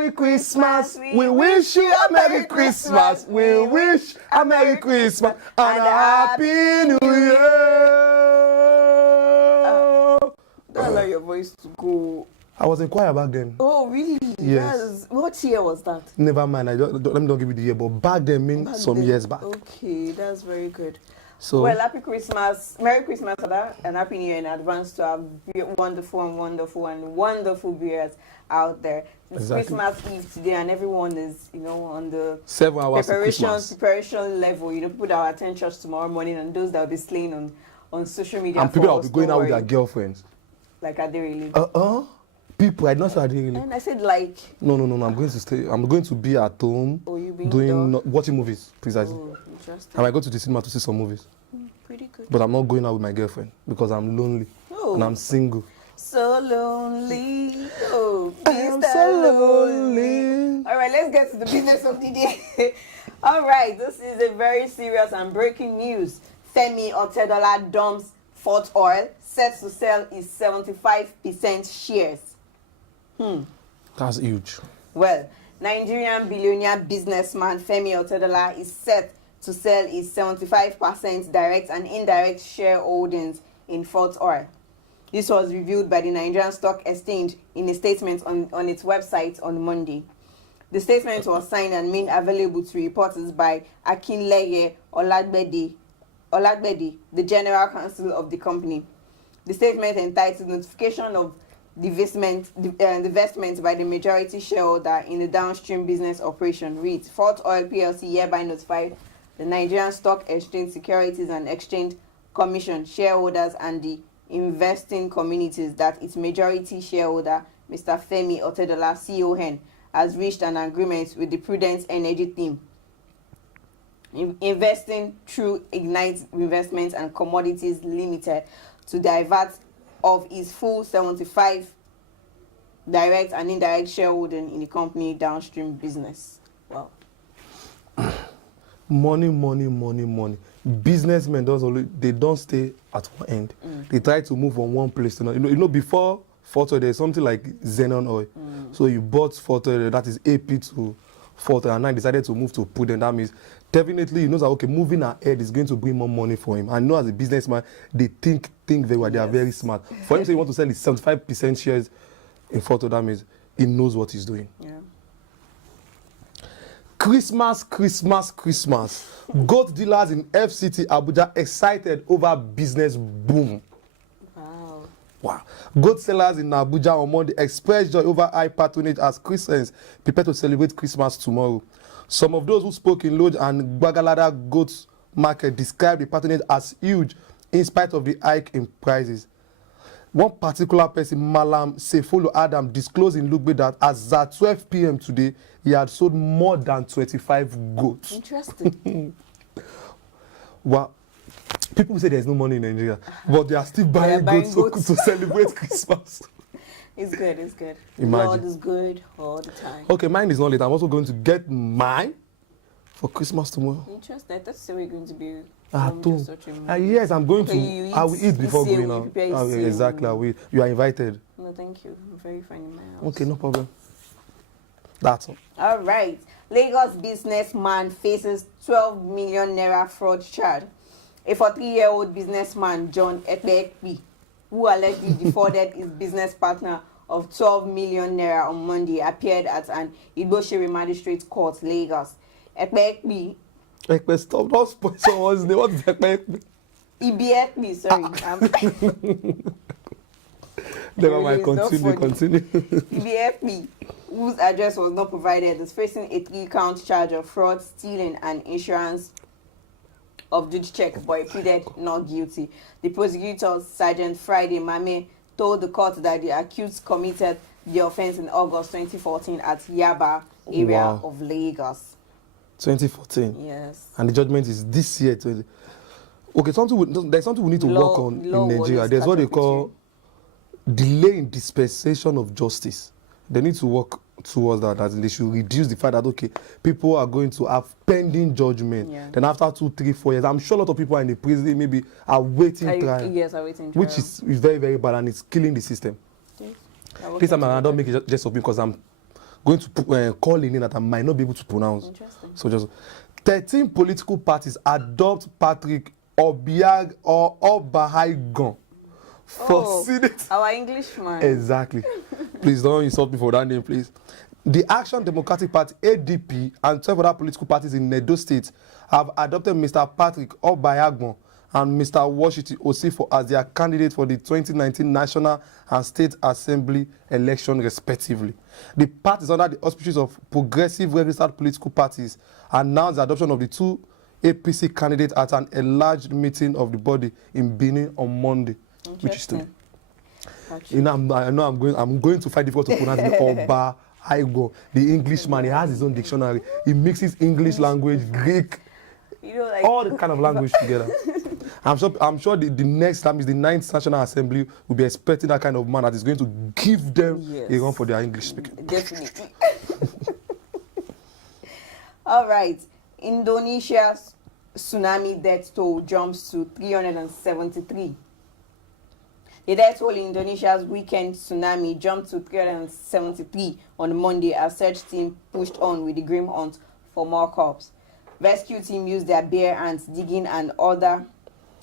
Merry Christmas. We wish you a Merry Christmas. We wish a Merry Christmas and a Happy New Year. Don't allow your voice to go. I was in choir back then. Oh, really? Yes. What year was that? Never mind. Let me not give you the year, but back then means some years back. Okay, that's very good. So, well, happy Christmas, Merry Christmas, and Happy New Year in advance to our wonderful viewers out there. It's Christmas Eve today, and everyone is, on the 7 hours preparation level. People that will attend church tomorrow morning, and those that will be slaying on social media. And people that will be going out with their girlfriends. Like, are they really? People, I don't say are they really. And I said like. No. I'm going to stay. I'm going to be at home. Oh, you being watching movies, precisely. Oh, interesting. I might go to the cinema to see some movies. Pretty good. But I'm not going out with my girlfriend because I'm lonely. And I'm single. So lonely. Oh, I am so lonely. All right, let's get to the business of the day. All right, this is a very serious and breaking news. Femi Otedola dumps Fort Oil, set to sell his 75% shares. That's huge. Well, Nigerian billionaire businessman Femi Otedola is set to sell his 75% direct and indirect shareholdings in Fort Oil. This was revealed by the Nigerian Stock Exchange in a statement on its website on Monday. The statement was signed and made available to reporters by Akinleye Olagbede, the general counsel of the company. The statement entitled Notification of Divestment by the majority shareholder in the downstream business operation reads, Fort Oil PLC hereby notified the Nigerian Stock Exchange Securities and Exchange Commission shareholders and the investing communities that its majority shareholder, Mr. Femi Otedola, CON, has reached an agreement with the Prudence Energy team investing through Ignite Investments and Commodities Limited to divert of his full 75 direct and indirect shareholding in the company downstream business. Wow. Money. Businessmen they don't stay at one end. They try to move from one place to another. Before Fort Oil, there's something like Xenon Oil. So you bought Fort Oil, that is AP to Fort Oil, and now decided to move to Prudent. That means definitely he knows that okay, moving ahead is going to bring more money for him. I know as a businessman, they think very well. They are very smart. For him to say he want to sell his 75% shares in Fort Oil, that means he knows what he's doing. Yeah. Christmas. Goat dealers in FCT Abuja excited over business boom. Wow. Goat sellers in Abuja on Monday expressed joy over high patronage as Christians prepare to celebrate Christmas tomorrow. Some of those who spoke in Lodge and Bagalada Goats Market described the patronage as huge in spite of the hike in prices. One particular person, Malam Sefolo Adam, disclosed in Lugbe that as at 12 p.m. today, he had sold more than 25 goats. Interesting. Wow. People say there's no money in Nigeria, but they are still buying goats to celebrate Christmas. It's good. Imagine. God is good all the time. Okay, mine is not late. I'm also going to get mine for Christmas tomorrow. Interesting. That's the way you're going to be. Yes, I'm going to. I will eat before going out. Exactly, I will. You are invited. No, thank you. I'm very fine in my house. Okay, no problem. That's all. All right. Lagos businessman faces 12 million naira fraud charge. A 43-year-old businessman, John Ekpe, who allegedly defrauded his business partner of 12 million naira on Monday, appeared at an Igboshere Magistrate Court, Lagos. Ekpe, stop. Don't spoil someone's name. What is Ekpe? Ekpe, sorry. Never mind. Continue. Ekpe, whose address was not provided, is facing a 3-count charge of fraud, stealing, and insurance of due check, but he pleaded not guilty. The prosecutor, Sergeant Friday Mame, told the court that the accused committed the offense in August 2014 at Yaba area of Lagos. 2014? Yes. And the judgment is this year. Okay, there's something we need to work on in Nigeria. There's what they call delay in dispensation of justice. They need to work towards that they should reduce the fact that okay, people are going to have pending judgment. Then after 2, 3, 4 years, I'm sure a lot of people are in the prison, maybe are waiting trial. Yes, are waiting trial. Which is very, very bad and it's killing the system. This time I don't make it just of me because I'm going to call a name that I might not be able to pronounce. Interesting. So just 13 political parties adopt Patrick Obiag or Obahaigon for Senate. Our Englishman. Exactly. Please don't insult me for that name, please. The Action Democratic Party, ADP, and 12 other political parties in Edo State have adopted Mr. Patrick Obayagbon and Mr. Washington Osifo as their candidate for the 2019 National and State Assembly election, respectively. The parties under the auspices of progressive registered political parties announced the adoption of the two APC candidates at an enlarged meeting of the body in Benin on Monday, which is today. You know, I'm going to find difficult to pronounce the Oba Aigo, the Englishman. He has his own dictionary. He mixes English language, Greek, like all the kind of language together. I'm sure the next time is the 9th National Assembly will be expecting that kind of man that is going to give them a run for their English speaking. Definitely. All right. Indonesia's tsunami death toll jumps to 373. The death toll in Indonesia's weekend tsunami jumped to 373 on Monday as search team pushed on with the grim hunt for more corpses. Rescue team used their bare hands digging and other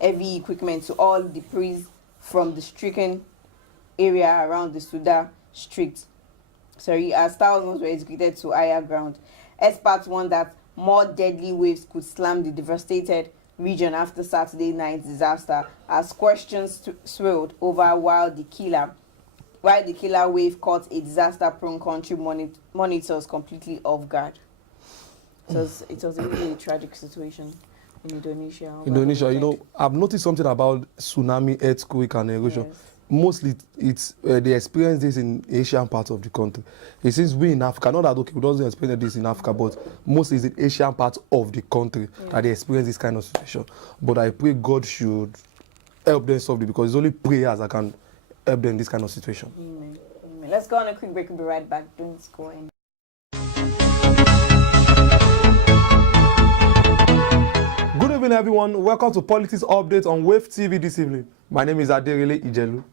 heavy equipment to haul debris from the stricken area around the Suda Strait. As thousands were executed to higher ground. Experts warned that more deadly waves could slam the devastated region after Saturday night's disaster, as questions swirled over why the killer wave caught a disaster-prone country monitors completely off guard. It was a really tragic situation in Indonesia. Indonesia, you know, I've noticed something about tsunami, earthquake, and erosion. Yes. Mostly, it's they experience this in Asian parts of the country. It seems we in Africa, not that okay, we don't experience this in Africa, but mostly it's in Asian parts of the country that they experience this kind of situation. But I pray God should help them solve it, because it's only prayers that can help them in this kind of situation. Amen. Amen. Let's go on a quick break. We'll be right back. Don't go in. Good evening, everyone. Welcome to Politics Update on WAVEStv this evening. My name is Aderele Ijelu.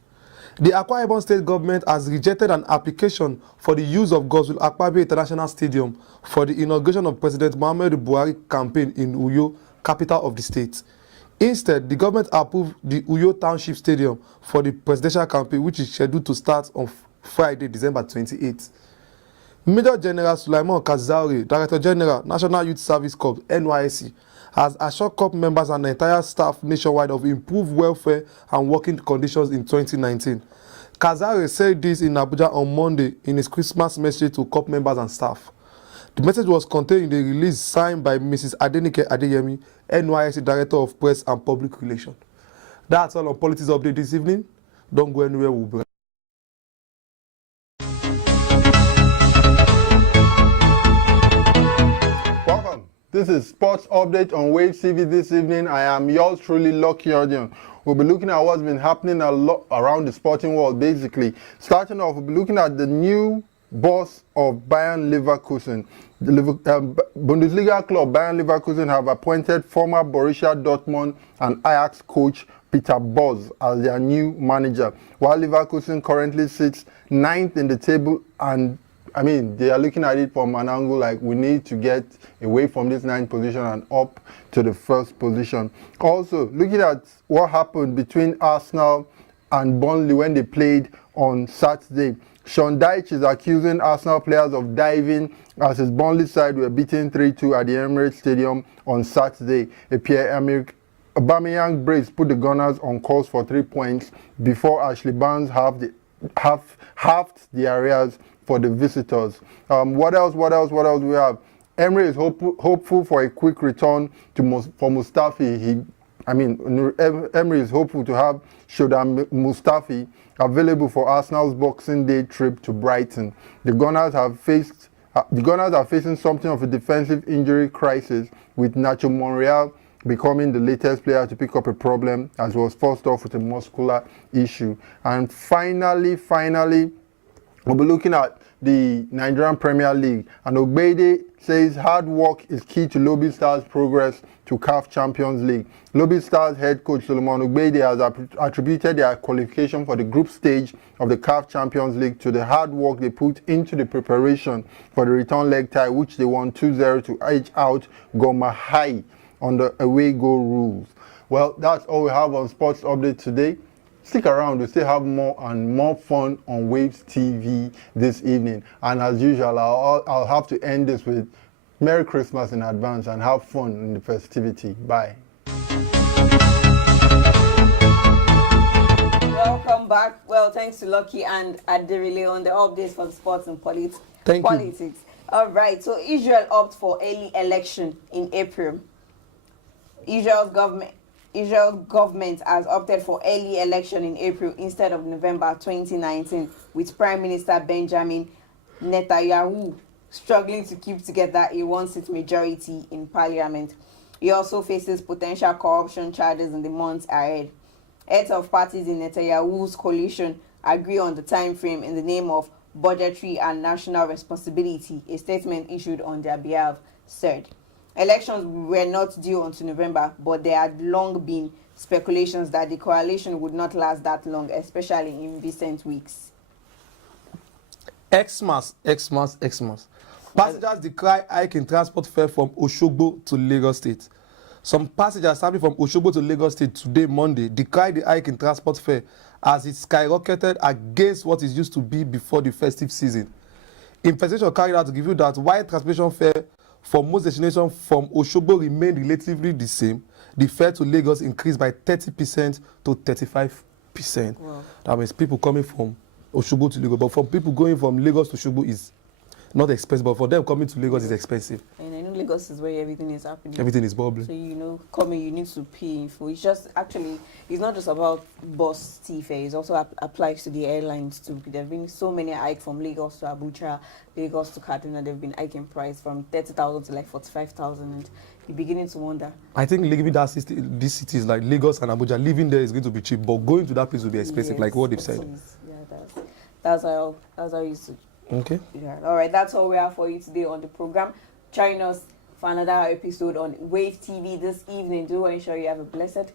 The Akwa Ibom State government has rejected an application for the use of Godswill Akpabio International Stadium for the inauguration of President Muhammadu Buhari campaign in Uyo, capital of the state. Instead, the government approved the Uyo Township Stadium for the presidential campaign, which is scheduled to start on Friday, December 28th. Major General Sulaiman Kazauri, Director General, National Youth Service Corps, NYSC, has assured corps members and the entire staff nationwide of improved welfare and working conditions in 2019. Kazauri said this in Abuja on Monday in his Christmas message to corps members and staff. The message was contained in the release signed by Mrs. Adenike Adeyemi, NYSC Director of Press and Public Relations. That's all on Politics Update this evening. Don't go anywhere, we'll be right back. This is Sports Update on WAVEStv this evening. I am yours truly, Lucky Odion. We'll be looking at what's been happening a lot around the sporting world, basically. Starting off, we'll be looking at the new boss of Bayern Leverkusen. The Bundesliga club Bayern Leverkusen have appointed former Borussia Dortmund and Ajax coach Peter Bosz as their new manager, while Leverkusen currently sits 9th in the table, and I mean, they are looking at it from an angle like we need to get away from this 9th position and up to the 1st position. Also, looking at what happened between Arsenal and Burnley when they played on Saturday. Sean Dyche is accusing Arsenal players of diving as his Burnley side were beaten 3-2 at the Emirates Stadium on Saturday. A Pierre-Emerick Aubameyang brace put the Gunners on course for 3 points before Ashley Barnes halved the arrears for the visitors. What else we have? Emery is hopeful for a quick return for Mustafi. Emery is hopeful to have Shodan Mustafi available for Arsenal's Boxing Day trip to Brighton. The Gunners are facing something of a defensive injury crisis, with Nacho Monreal becoming the latest player to pick up a problem as he was forced off with a muscular issue. And finally, we'll be looking at the Nigerian Premier League. And Ogbede says hard work is key to Lobby Stars' progress to CAF Champions League. Lobby Stars head coach Solomon Ogbede has attributed their qualification for the group stage of the CAF Champions League to the hard work they put into the preparation for the return leg tie, which they won 2-0 to edge out Goma High on the away goal rules. Well, that's all we have on Sports Update today. Stick around, we still have more and more fun on Waves TV this evening. And as usual, I'll have to end this with Merry Christmas in advance and have fun in the festivity. Bye. Welcome back. Well, thanks to Lucky and Aderile on the updates for sports and politics. Thank you. All right, so Israel opt for early election in April. Israel's government has opted for early election in April instead of November 2019, with Prime Minister Benjamin Netanyahu struggling to keep together a one-seat majority in parliament. He also faces potential corruption charges in the months ahead. Heads of parties in Netanyahu's coalition agree on the time frame in the name of budgetary and national responsibility, a statement issued on their behalf said. Elections were not due until November, but there had long been speculations that the coalition would not last that long, especially in recent weeks. Xmas. Passengers decry hike in transport fare from Osogbo to Lagos State. Some passengers traveling from Osogbo to Lagos State today, Monday, decried the hike in transport fare as it skyrocketed against what it used to be before the festive season. Investigation carried out to give you that while transportation fare for most destinations from Osogbo remained relatively the same, the fare to Lagos increased by 30% to 35%. Wow. That means people coming from Osogbo to Lagos, but for people going from Lagos to Osogbo is not expensive, but for them coming to Lagos is expensive. And I know Lagos is where everything is happening. Everything is bubbling. So, coming, you need to pay for. It's just, actually, it's not just about bus fare. It also applies to the airlines too. There have been so many hikes from Lagos to Abuja, Lagos to Kaduna. They've been hiking price from 30,000 to like 45,000, and you're beginning to wonder. I think living these cities like Lagos and Abuja, living there is going to be cheap, but going to that place will be expensive, yes, like what they've said. Yeah, that's how it used to. Okay. Yeah. All right, that's all we have for you today on the program. Join us for another episode on Wave TV this evening. Do ensure you have a blessed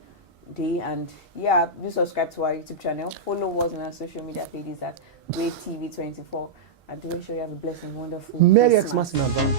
day, and do subscribe to our YouTube channel. Follow us on our social media pages at Wave TV 24, and do ensure you have a blessed and wonderful Merry Xmas in advance.